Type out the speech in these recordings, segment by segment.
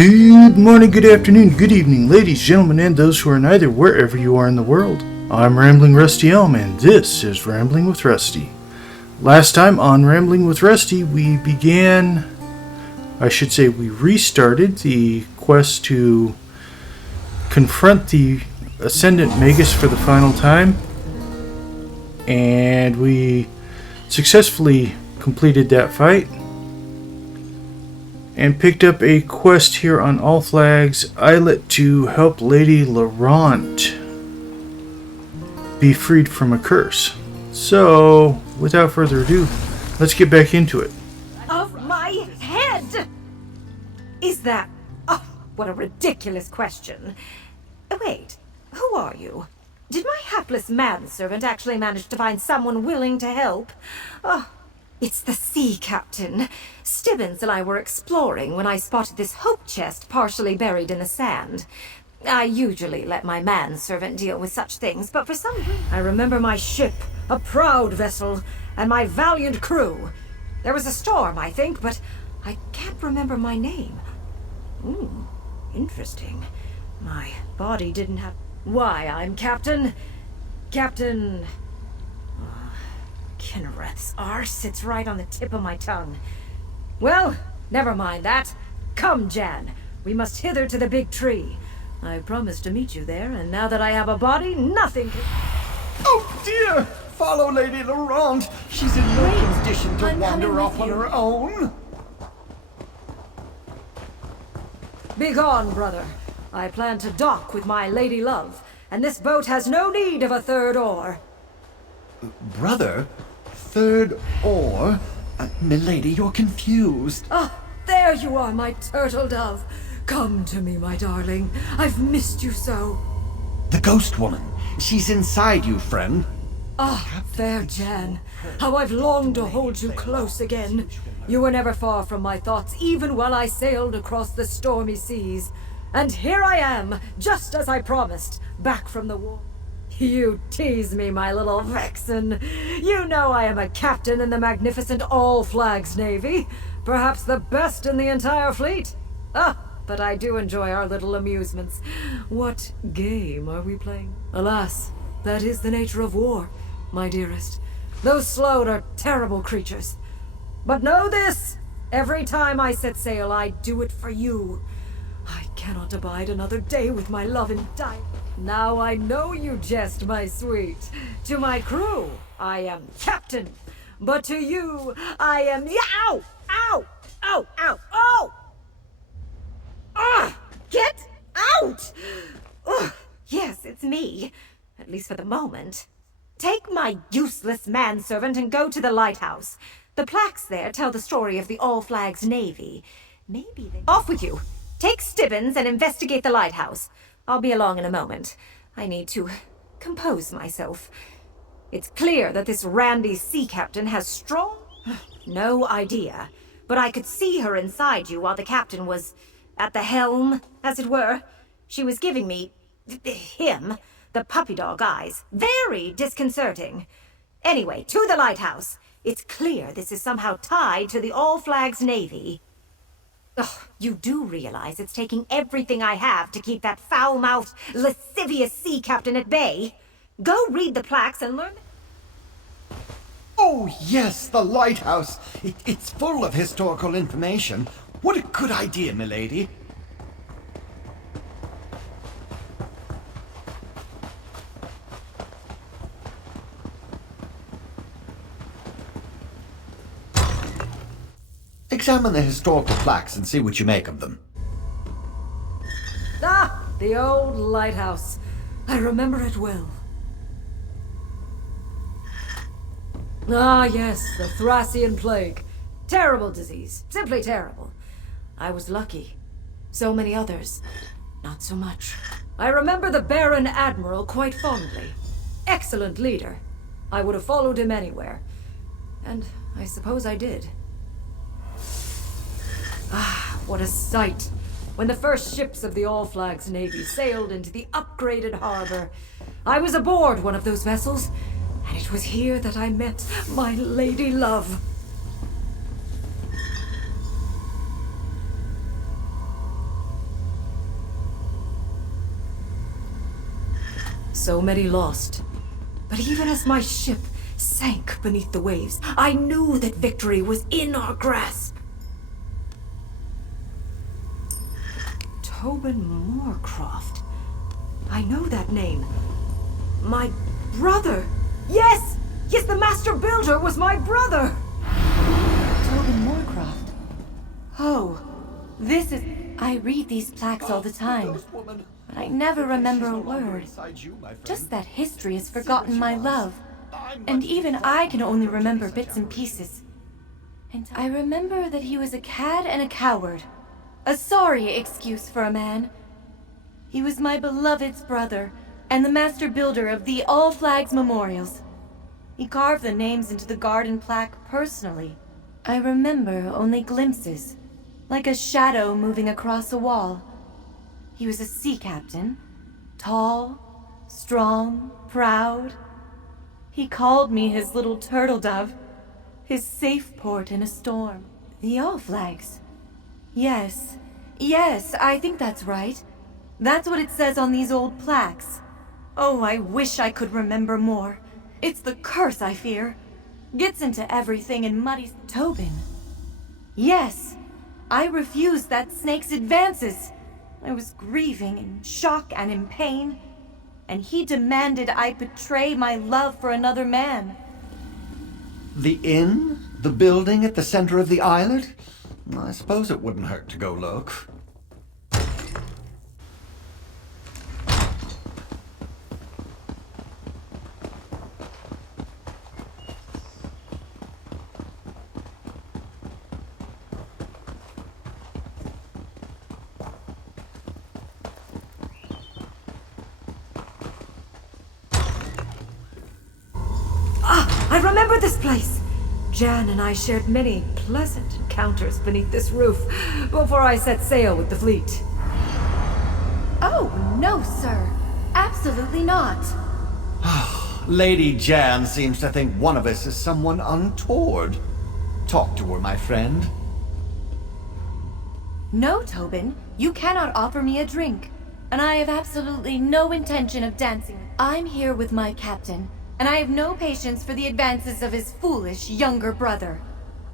Good morning, good afternoon, good evening, ladies, gentlemen, and those who are neither, wherever you are in the world. I'm Rambling Rusty Elm, and this is Rambling with Rusty. Last time on Rambling with Rusty, we restarted the quest to confront the Ascendant Magus for the final time, and we successfully completed that fight and picked up a quest here on All Flags Islet to help Lady Laurent be freed from a curse. So, without further ado, let's get back into it. Of my head! Is that... Oh, what a ridiculous question. Wait, who are you? Did my hapless manservant actually manage to find someone willing to help? Oh, it's the sea captain. Stibbins and I were exploring when I spotted this hope chest partially buried in the sand. I usually let my manservant deal with such things, but for some reason I remember my ship, a proud vessel, and my valiant crew. There was a storm, I think, but I can't remember my name. Interesting. My body didn't have... Why, I'm Captain... Kinnereth's arse sits right on the tip of my tongue. Well, never mind that. Come, Jan. We must hither to the big tree. I promised to meet you there, and now that I have a body, nothing can... Oh dear! Follow Lady Laurent. She's in no condition to wander off on her own. Begone, brother. I plan to dock with my lady love, and this boat has no need of a third oar. Brother? Third oar? Milady, you're confused. Ah, there you are, my turtle dove. Come to me, my darling. I've missed you so. The ghost woman. She's inside you, friend. Ah, fair Jan. How I've longed to hold you close again. You were never far from my thoughts, even while I sailed across the stormy seas. And here I am, just as I promised, back from the war. You tease me, my little vixen. You know I am a captain in the magnificent All Flags Navy. Perhaps the best in the entire fleet. But I do enjoy our little amusements. What game are we playing? Alas, that is the nature of war, my dearest. Those Sload are terrible creatures. But know this, every time I set sail, I do it for you. I cannot abide another day with my love and die. Now I know you jest, my sweet. To my crew, I am captain. But to you, I am... Ow! Ow! Ow! Ow! Oh! Get out! Yes, it's me. At least for the moment. Take my useless manservant and go to the lighthouse. The plaques there tell the story of the All Flags Navy. Maybe they... Off with you! Take Stibbins and investigate the lighthouse. I'll be along in a moment. I need to compose myself. It's clear that this randy sea captain has strong... No idea. But I could see her inside you while the captain was at the helm, as it were. She was giving me... him... the puppy dog eyes. Very disconcerting. Anyway, to the lighthouse. It's clear this is somehow tied to the All Flags Navy. You do realize it's taking everything I have to keep that foul-mouthed, lascivious sea captain at bay? Go read the plaques and learn... Oh yes, the lighthouse. It's full of historical information. What a good idea, milady. Examine the historical plaques and see what you make of them. Ah, the old lighthouse. I remember it well. Ah, yes, the Thracian plague. Terrible disease. Simply terrible. I was lucky. So many others, not so much. I remember the Baron Admiral quite fondly. Excellent leader. I would have followed him anywhere. And I suppose I did. What a sight! When the first ships of the All Flags Navy sailed into the upgraded harbor, I was aboard one of those vessels, and it was here that I met my lady love. So many lost. But even as my ship sank beneath the waves, I knew that victory was in our grasp. Tobin Moorcroft. I know that name. My brother! Yes! Yes, the Master Builder was my brother! Tobin Moorcroft. Oh, this is... I read these plaques all the time, but I never remember a word. Just that history has forgotten my love, and even I can only remember bits and pieces. And I remember that he was a cad and a coward. A sorry excuse for a man. He was my beloved's brother, and the master builder of the All Flags Memorials. He carved the names into the garden plaque personally. I remember only glimpses, like a shadow moving across a wall. He was a sea captain, tall, strong, proud. He called me his little turtle dove, his safe port in a storm. The All Flags. Yes, I think that's right. That's what it says on these old plaques. Oh, I wish I could remember more. It's the curse, I fear. Gets into everything and muddies... Tobin. Yes, I refused that snake's advances. I was grieving in shock and in pain, and he demanded I betray my love for another man. The inn? The building at the center of the islet? I suppose it wouldn't hurt to go look. I remember this place! Jan and I shared many pleasant encounters beneath this roof before I set sail with the fleet. Oh, no, sir. Absolutely not. Lady Jan seems to think one of us is someone untoward. Talk to her, my friend. No, Tobin. You cannot offer me a drink. And I have absolutely no intention of dancing. I'm here with my captain, and I have no patience for the advances of his foolish younger brother.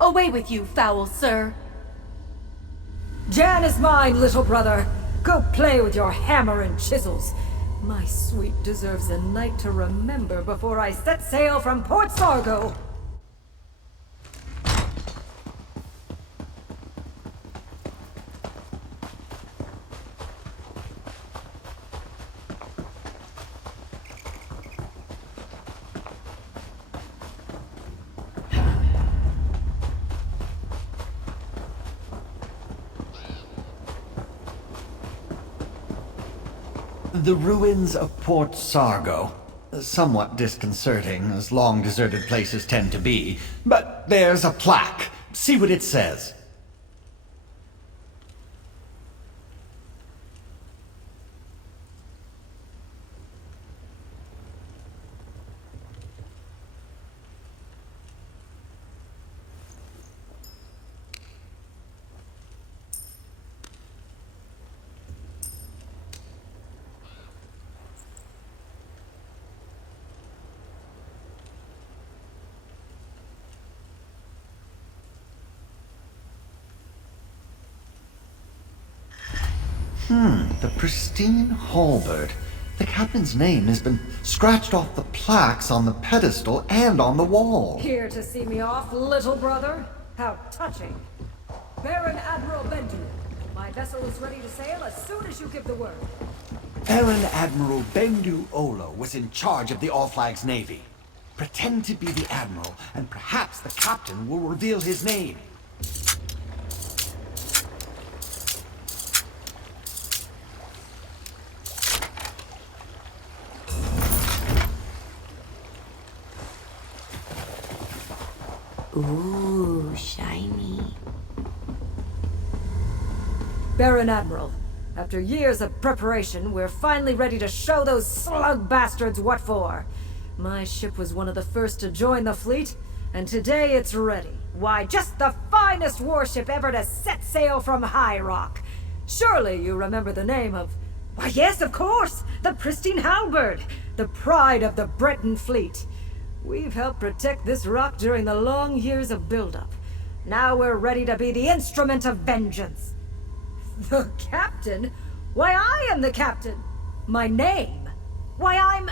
Away with you, foul sir. Jan is mine, little brother. Go play with your hammer and chisels. My sweet deserves a night to remember before I set sail from Port Sargo. The ruins of Port Sargo. Somewhat disconcerting, as long deserted places tend to be. But there's a plaque. See what it says. The pristine halberd. The captain's name has been scratched off the plaques on the pedestal and on the wall. Here to see me off, little brother? How touching. Baron Admiral Bendu, my vessel is ready to sail as soon as you give the word. Baron Admiral Bendu Olo was in charge of the All Flags Navy. Pretend to be the admiral, and perhaps the captain will reveal his name. Ooh, shiny. Baron Admiral, after years of preparation, we're finally ready to show those slug bastards what for. My ship was one of the first to join the fleet, and today it's ready. Why, just the finest warship ever to set sail from High Rock. Surely you remember the name of Why, yes, of course! The pristine halberd! The pride of the Breton fleet! We've helped protect this rock during the long years of buildup. Now we're ready to be the instrument of vengeance. The captain? Why, I am the captain! My name? Why, I'm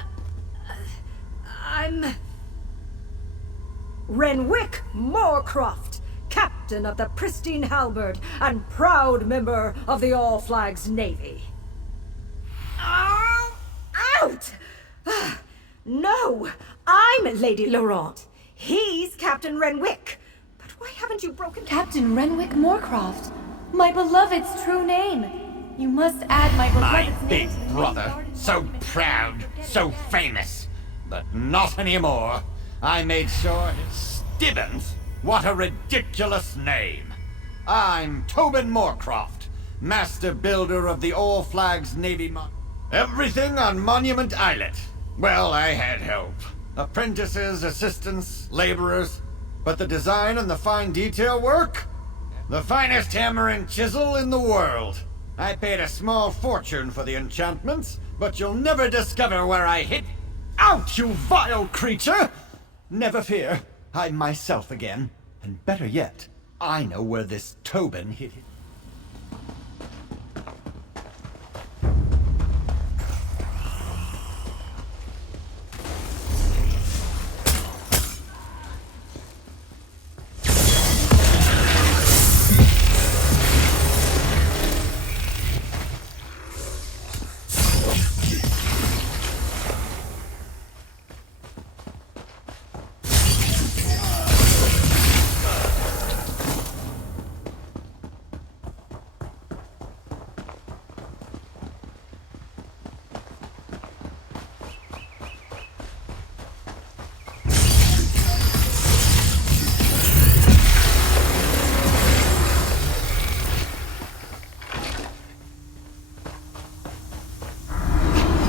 Renwick Moorcroft, captain of the pristine halberd and proud member of the All Flags Navy. Oh, out! No, I'm Lady Laurent. He's Captain Renwick. But why haven't you broken... Captain Renwick Moorcroft, my beloved's true name. You must add my My beloved's big name to the Navy brother, Garden so Monument. proud, so famous. But not anymore. I made sure Stibbons. What a ridiculous name. I'm Tobin Moorcroft, master builder of the All Flags Navy Everything on Monument Islet. Well, I had help. Apprentices, assistants, laborers. But the design and the fine detail work? The finest hammer and chisel in the world. I paid a small fortune for the enchantments, but you'll never discover where I hid. Out, you vile creature! Never fear, I'm myself again. And better yet, I know where this Tobin hid it.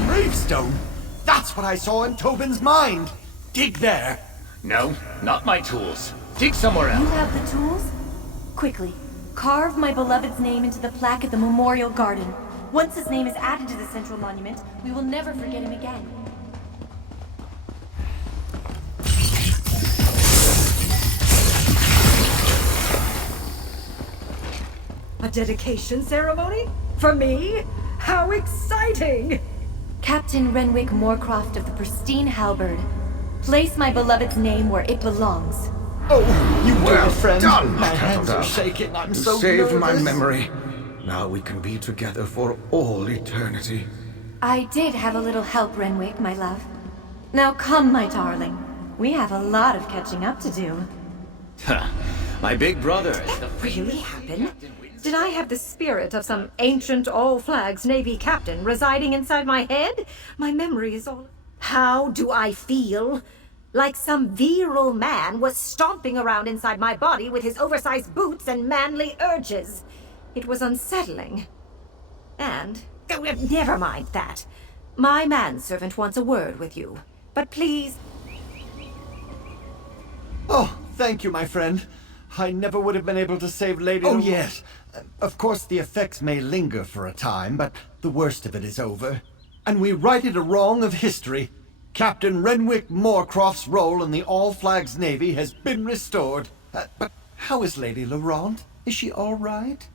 Gravestone? That's what I saw in Tobin's mind. Dig there. No, not my tools. Dig somewhere You else. have the tools? Quickly, carve my beloved's name into the plaque at the Memorial Garden. Once his name is added to the central monument, we will never forget him again. A dedication ceremony? For me? How exciting! Captain Renwick Moorcroft of the pristine halberd. Place my beloved's name where it belongs. Oh, you Well dear friend. done, My hands are Kettledove. shaking. I'm You so saved my nervous. memory. Now we can be together for all eternity. I did have a little help, Renwick, my love. Now come, my darling. We have a lot of catching up to do. My big brother. That really happened? Did I have the spirit of some ancient All Flags Navy captain residing inside my head? My memory is all... How do I feel? Like some virile man was stomping around inside my body with his oversized boots and manly urges. It was unsettling. And... oh, never mind that. My manservant wants a word with you. But please... Oh, thank you, my friend. I never would have been able to save Lady... Oh, yes. Of course, the effects may linger for a time, but the worst of it is over. And we righted a wrong of history. Captain Renwick Moorcroft's role in the All Flags Navy has been restored. But how is Lady Laurent? Is she all right?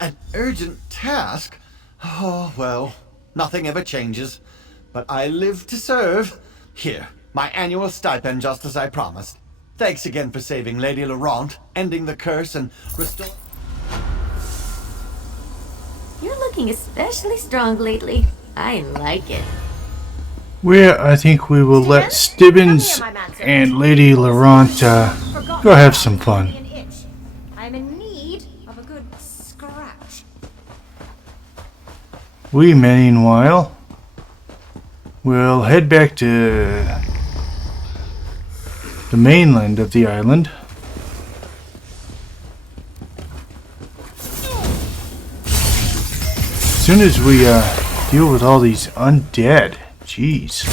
An urgent task? Oh, well, nothing ever changes. But I live to serve. Here, my annual stipend, just as I promised. Thanks again for saving Lady Laurent, ending the curse, and restoring... You're looking especially strong lately. I like it. I think we will let Stibbons and Lady Laurent go have some fun. I'm in need of a good scratch. We, meanwhile, will head back to the mainland of the island. As soon as we deal with all these undead. Jeez.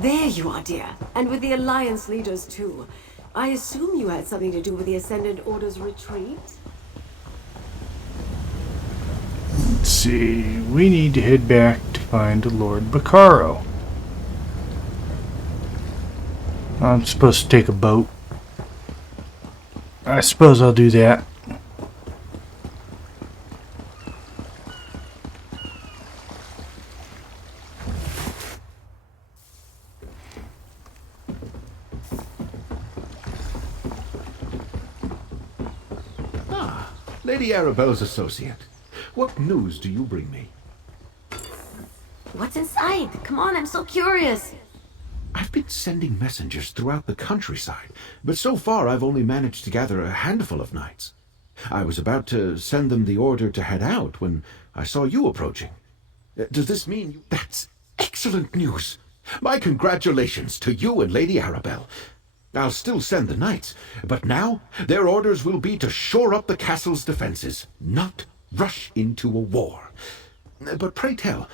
There you are, dear. And with the Alliance leaders, too. I assume you had something to do with the Ascendant Order's retreat? Let's see. We need to head back to find Lord Bacaro. I'm supposed to take a boat. I suppose I'll do that. Lady Arabelle's associate. What news do you bring me? What's inside? Come on, I'm so curious. I've been sending messengers throughout the countryside, but so far I've only managed to gather a handful of knights. I was about to send them the order to head out when I saw you approaching. Does this mean you... That's excellent news! My congratulations to you and Lady Arabelle. I'll still send the knights, but now their orders will be to shore up the castle's defenses, not rush into a war. But pray tell,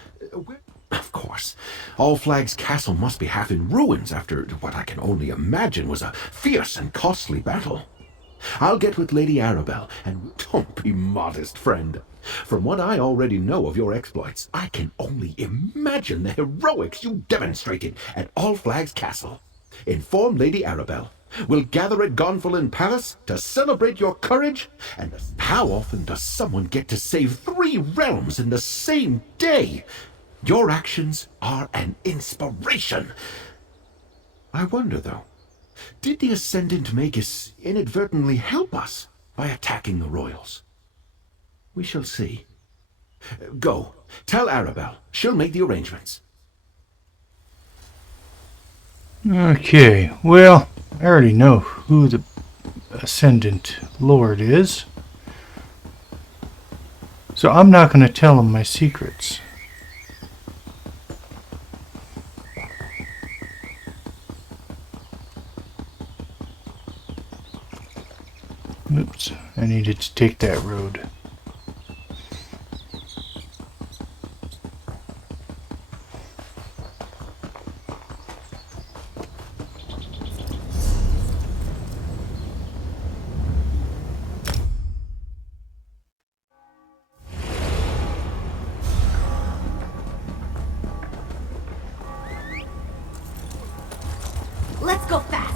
of course, Allflag's castle must be half in ruins after what I can only imagine was a fierce and costly battle. I'll get with Lady Arabelle, and don't be modest, friend. From what I already know of your exploits, I can only imagine the heroics you demonstrated at Allflag's castle. Inform Lady Arabelle. We'll gather at Gonfalon Palace to celebrate your courage. And how often does someone get to save 3 realms in the same day? Your actions are an inspiration. I wonder, though, did the Ascendant Magus inadvertently help us by attacking the royals? We shall see. Go. Tell Arabelle. She'll make the arrangements. Okay, well, I already know who the Ascendant Lord is. So I'm not going to tell him my secrets. Oops, I needed to take that road. Let's go fast.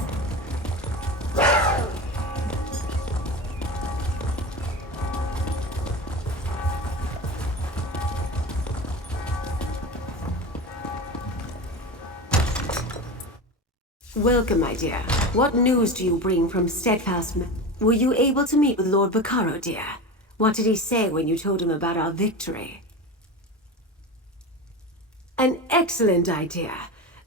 Welcome, my dear. What news do you bring from Steadfast? Were you able to meet with Lord Bacaro, dear? What did he say when you told him about our victory? An excellent idea.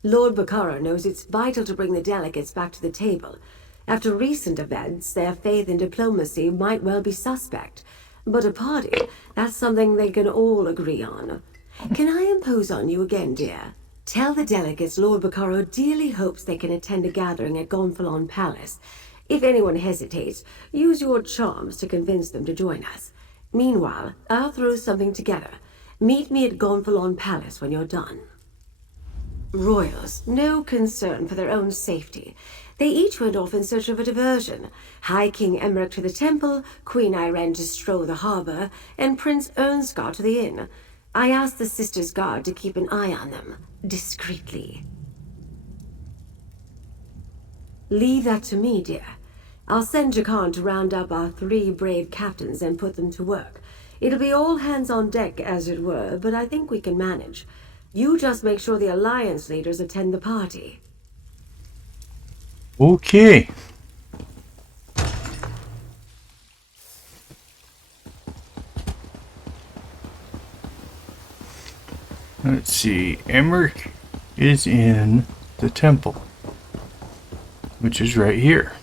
Lord Bacaro knows it's vital to bring the delegates back to the table. After recent events, their faith in diplomacy might well be suspect. But a party, that's something they can all agree on. Can I impose on you again, dear? Tell the delegates Lord Bacaro dearly hopes they can attend a gathering at Gonfalon Palace. If anyone hesitates, use your charms to convince them to join us. Meanwhile, I'll throw something together. Meet me at Gonfalon Palace when you're done. Royals, no concern for their own safety. They each went off in search of a diversion. High King Emmerich to the temple, Queen Irene to stroll the harbor, and Prince Ernscar to the inn. I asked the Sisters' Guard to keep an eye on them, discreetly. Leave that to me, dear. I'll send Jakan to round up our 3 brave captains and put them to work. It'll be all hands on deck, as it were, but I think we can manage. You just make sure the Alliance leaders attend the party. Okay. Let's see. Emmerich is in the temple, which is right here.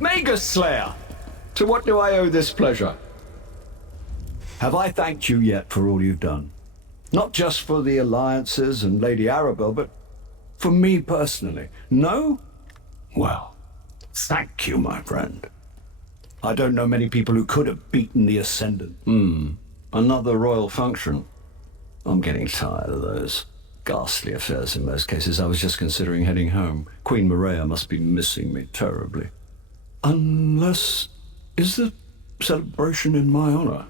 Magus Slayer! To what do I owe this pleasure? Have I thanked you yet for all you've done? Not just for the alliances and Lady Arabelle, but for me personally. No? Well, thank you, my friend. I don't know many people who could have beaten the Ascendant. Another royal function. I'm getting tired of those ghastly affairs in most cases. I was just considering heading home. Queen Maria must be missing me terribly. Unless... is the celebration in my honor?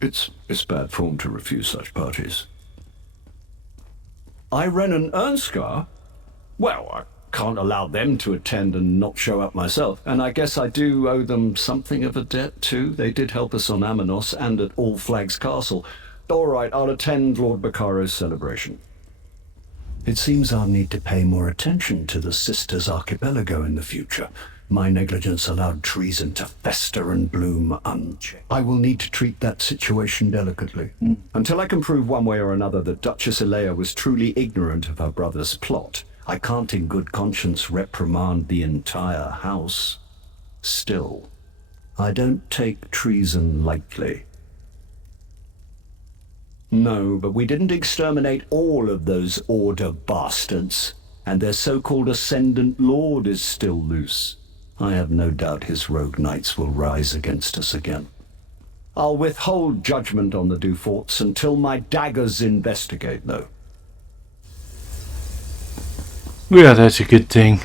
It's bad form to refuse such parties. Irene and Ernskar? Well, I can't allow them to attend and not show up myself. And I guess I do owe them something of a debt, too. They did help us on Amanos and at All Flags Castle. All right, I'll attend Lord Baccaro's celebration. It seems I'll need to pay more attention to the Sisters Archipelago in the future. My negligence allowed treason to fester and bloom unchecked. I will need to treat that situation delicately. Until I can prove one way or another that Duchess Elea was truly ignorant of her brother's plot, I can't in good conscience reprimand the entire house. Still, I don't take treason lightly. No, but we didn't exterminate all of those Order bastards, and their so-called Ascendant Lord is still loose. I have no doubt his rogue knights will rise against us again. I'll withhold judgment on the Duforts until my daggers investigate, though. Yeah, that's a good thing.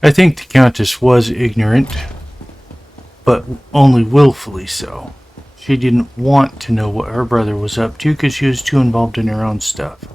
I think the Countess was ignorant, but only willfully so. She didn't want to know what her brother was up to because she was too involved in her own stuff.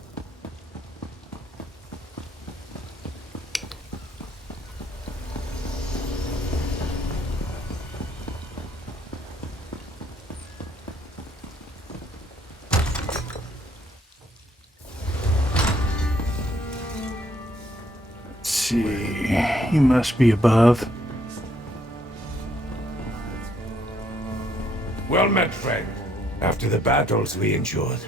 He must be above. Well met, friend. After the battles we endured,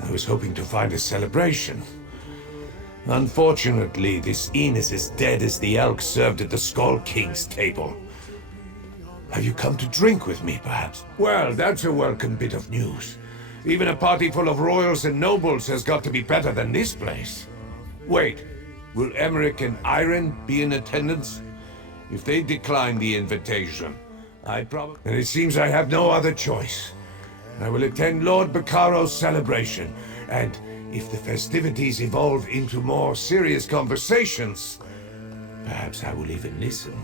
I was hoping to find a celebration. Unfortunately, this inn is as dead as the elk served at the Skull King's table. Have you come to drink with me, perhaps? Well, that's a welcome bit of news. Even a party full of royals and nobles has got to be better than this place. Wait. Will Emmerich and Irene be in attendance? If they decline the invitation, I'd probably... And it seems I have no other choice. I will attend Lord Baccaro's celebration, and if the festivities evolve into more serious conversations, perhaps I will even listen.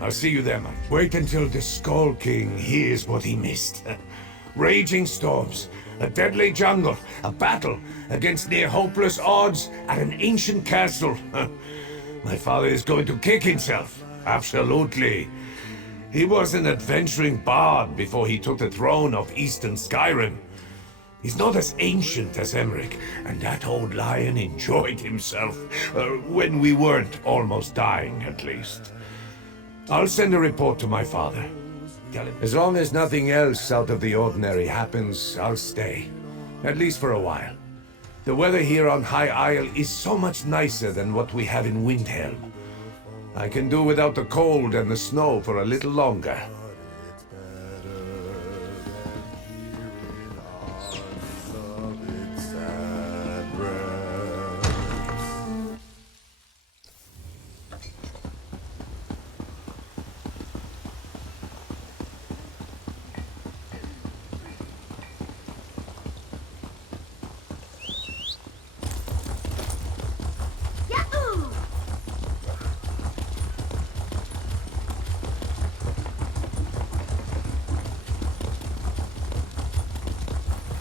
I'll see you there, man. Wait until the Skull King hears what he missed. Raging storms, a deadly jungle, a battle against near hopeless odds at an ancient castle. My father is going to kick himself. Absolutely. He was an adventuring bard before he took the throne of Eastern Skyrim. He's not as ancient as Emmerich, and that old lion enjoyed himself. When we weren't almost dying, at least. I'll send a report to my father. As long as nothing else out of the ordinary happens, I'll stay. At least for a while. The weather here on High Isle is so much nicer than what we have in Windhelm. I can do without the cold and the snow for a little longer.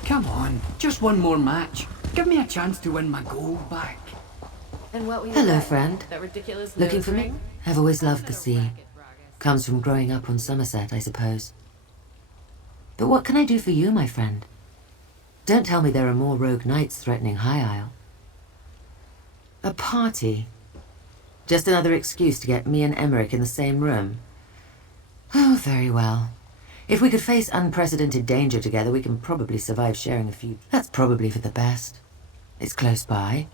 Come on, just one more match. Give me a chance to win my gold back. Hello, friend. Looking for me? I've always loved the sea. Comes from growing up on Somerset, I suppose. But what can I do for you, my friend? Don't tell me there are more rogue knights threatening High Isle. A party? Just another excuse to get me and Emmerich in the same room? Oh, very well. If we could face unprecedented danger together, we can probably survive sharing a few. That's probably for the best. It's close by.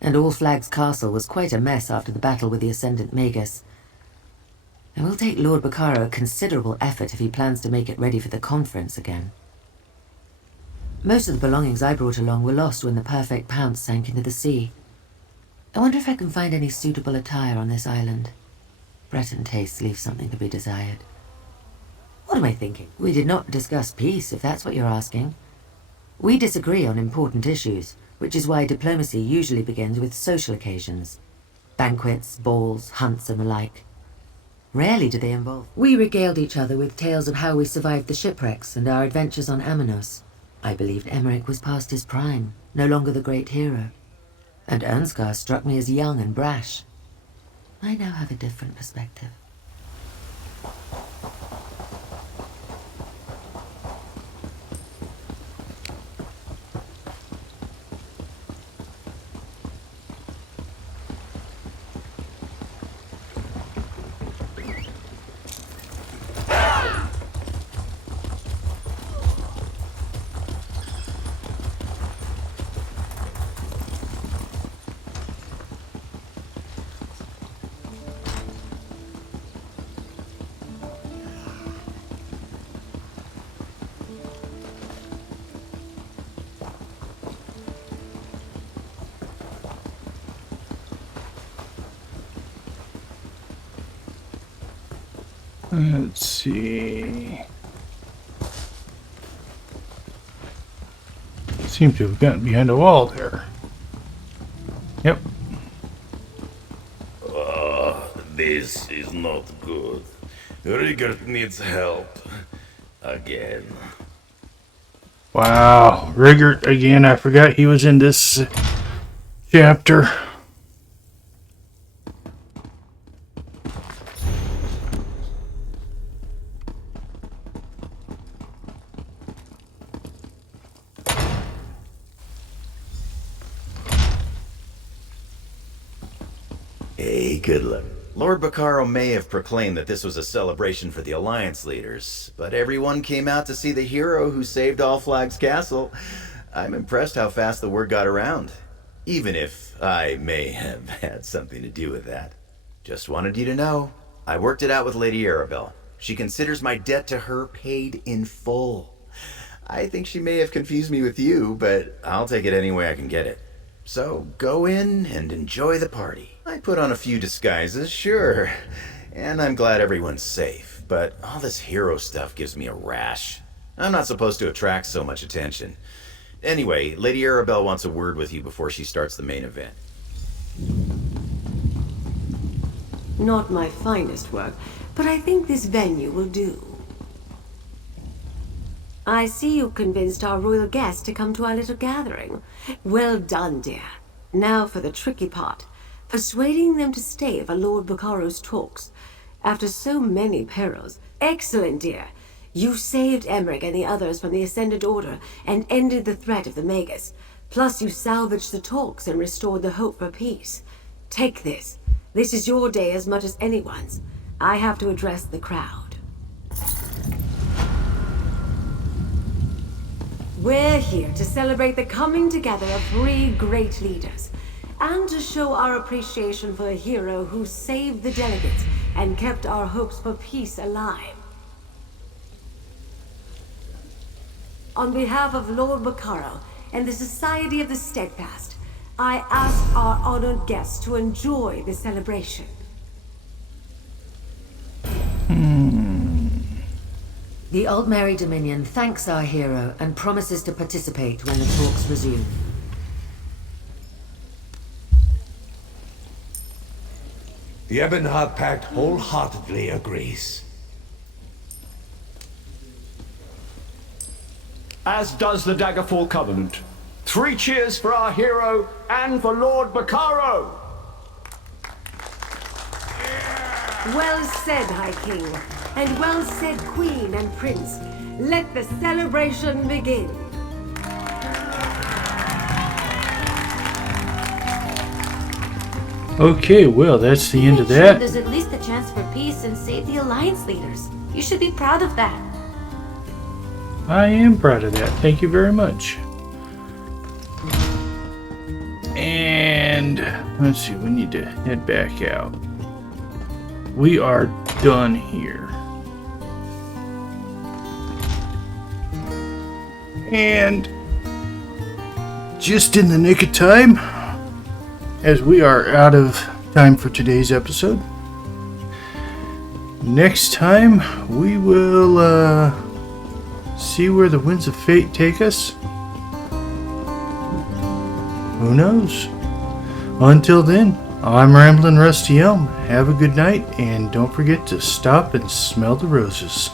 And All Flags Castle was quite a mess after the battle with the Ascendant Magus. It will take Lord Baccaro a considerable effort if he plans to make it ready for the conference again. Most of the belongings I brought along were lost when the Perfect Pounce sank into the sea. I wonder if I can find any suitable attire on this island. Breton tastes leave something to be desired. What am I thinking? We did not discuss peace, if that's what you're asking. We disagree on important issues, which is why diplomacy usually begins with social occasions. Banquets, balls, hunts, and the like. Rarely do they involve. We regaled each other with tales of how we survived the shipwrecks and our adventures on Amanos. I believed Emmerich was past his prime, no longer the great hero. And Ernskar struck me as young and brash. I now have a different perspective. Let's see. Seem to have gotten behind a wall there. Yep. This is not good. Rigert needs help. Again. Wow, Rigert again. I forgot he was in this chapter. Hey, good luck. Lord Bacaro may have proclaimed that this was a celebration for the Alliance leaders, but everyone came out to see the hero who saved Allflag's castle. I'm impressed how fast the word got around, even if I may have had something to do with that. Just wanted you to know, I worked it out with Lady Arabelle. She considers my debt to her paid in full. I think she may have confused me with you, but I'll take it any way I can get it. So go in and enjoy the party. I put on a few disguises, sure, and I'm glad everyone's safe, but all this hero stuff gives me a rash. I'm not supposed to attract so much attention. Anyway, Lady Arabelle wants a word with you before she starts the main event. Not my finest work, but I think this venue will do. I see you convinced our royal guest to come to our little gathering. Well done, dear. Now for the tricky part. Persuading them to stay for Lord Bacaro's talks. After so many perils. Excellent, dear. You saved Emmerich and the others from the Ascended Order and ended the threat of the Magus. Plus you salvaged the talks and restored the hope for peace. Take this. This is your day as much as anyone's. I have to address the crowd. We're here to celebrate the coming together of 3 great leaders, and to show our appreciation for a hero who saved the delegates and kept our hopes for peace alive. On behalf of Lord Bacaro and the Society of the Steadfast, I ask our honored guests to enjoy the celebration. The Aldmeri Dominion thanks our hero and promises to participate when the talks resume. The Ebonheart Pact wholeheartedly agrees. As does the Daggerfall Covenant. 3 cheers for our hero and for Lord Bacaro! Well said, High King, and well said, Queen and Prince. Let the celebration begin. Okay, well, that's the end of Sure, that. there's at least a chance for peace and save the Alliance leaders. You should be proud of that. I am proud of that. Thank you very much. And let's see, we need to head back out. We are done here. And just in the nick of time, as we are out of time for today's episode. Next time, we will see where the winds of fate take us. Who knows? Until then, I'm Ramblin' Rusty Elm. Have a good night, and don't forget to stop and smell the roses.